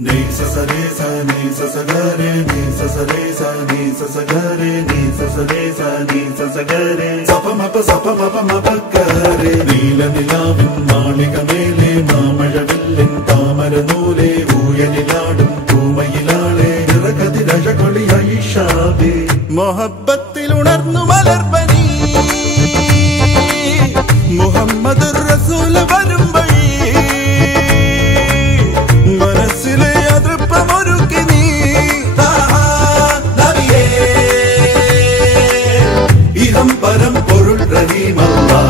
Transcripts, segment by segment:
Ni sa sa re sa ni sa sa ga re ni sa sa re sa ni sa sa ga re ni sa sa re sa ni sa sa ga re sa pa ma pa ga re നീല നിലാവിൻ മാളികമേലെ മാമഴവില്ലിൻ താമരനൂലെ ഊയലിലാടും പൂമയിലാളെ നിറകതിരഴകൊളിയായി ഷാബി മൊഹബ്ബത്തിൽ ഉണർന്നു മലർപ്പനി മുഹമ്മദ് റസൂൽ വരും വഴി മനസ്സിലെ അതൃപ്പമൊരുക്കി നീ നബിയേ ഇഹം പരം പൊരുൾ റഹീമല്ലാ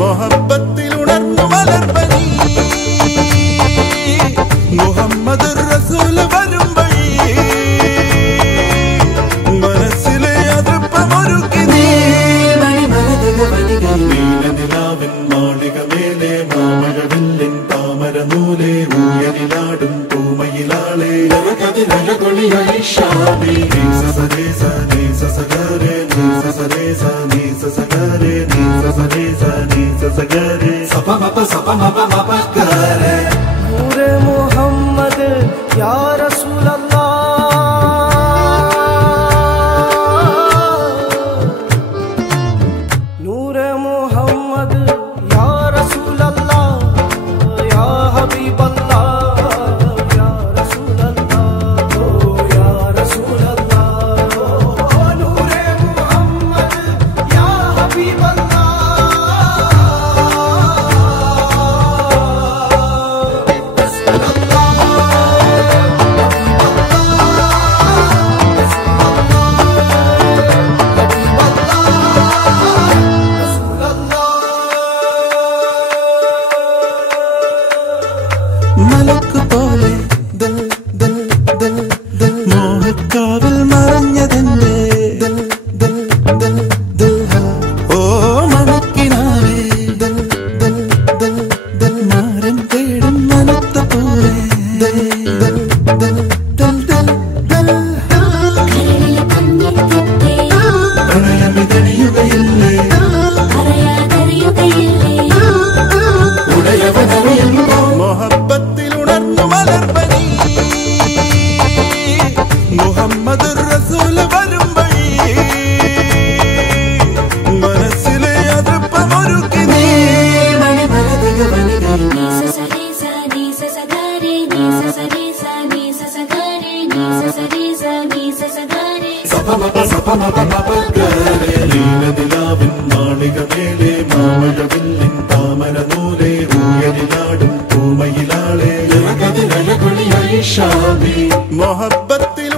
മൊഹബ്ബത്തിൽ ഉണർന്നു മലർപ്പനി മുഹമ്മദ് റസൂൽ വരും വഴി മനസ്സിലെ അതൃപ്പമൊരുക്കി നീ നീല നിലാവിൻ മാളികമേലെ മാമഴവില്ലിൻ താമരനൂലെ ഊയലിലാടും പൂമയിലാളെ നിറകതിരഴകൊളിയായി ഷാബി നീ സ സ re sa ni sa sa ga re ni sa sa re sa ni sa sa ga re ni sa sa re sa ni sa sa ga re sa pa ma pa ga re नूरे मोहम्मद या रसूल अल्लाह नूरे मोहम्मद या रसूल अल्लाह या हबीब अल्लाह या रसूल अल्लाह ओ या रसूल अल्लाह नूरे मोहम्मद या हबीब अल्लाह മലക്ക് പോലെ മോഹക്കാവിൽ മറഞ്ഞതെന്നെ ഓ മണക്കിനാവേ മാരം തേടും മനത്ത പോലെ പ്രണയമിതണിയുകയില്ലേ ഉടയവനറിയുന്നു മൊഹബ്ബത്തിൽ ഉണർന്നു മലർപ്പനി മുഹമ്മദ് റസൂൽ വരും വഴി മനസ്സിലെ അതൃപ്പമൊരുക്കി നീ നീല നിലാവിൻ മാളികമേലെ മാമഴവില്ലിൻ താമരനൂലെ ഊയലിലാടും പൂമയിലാളെ നിറകതിരഴകൊളിയായി ഷാബി മൊഹബ്ബത്തിൽ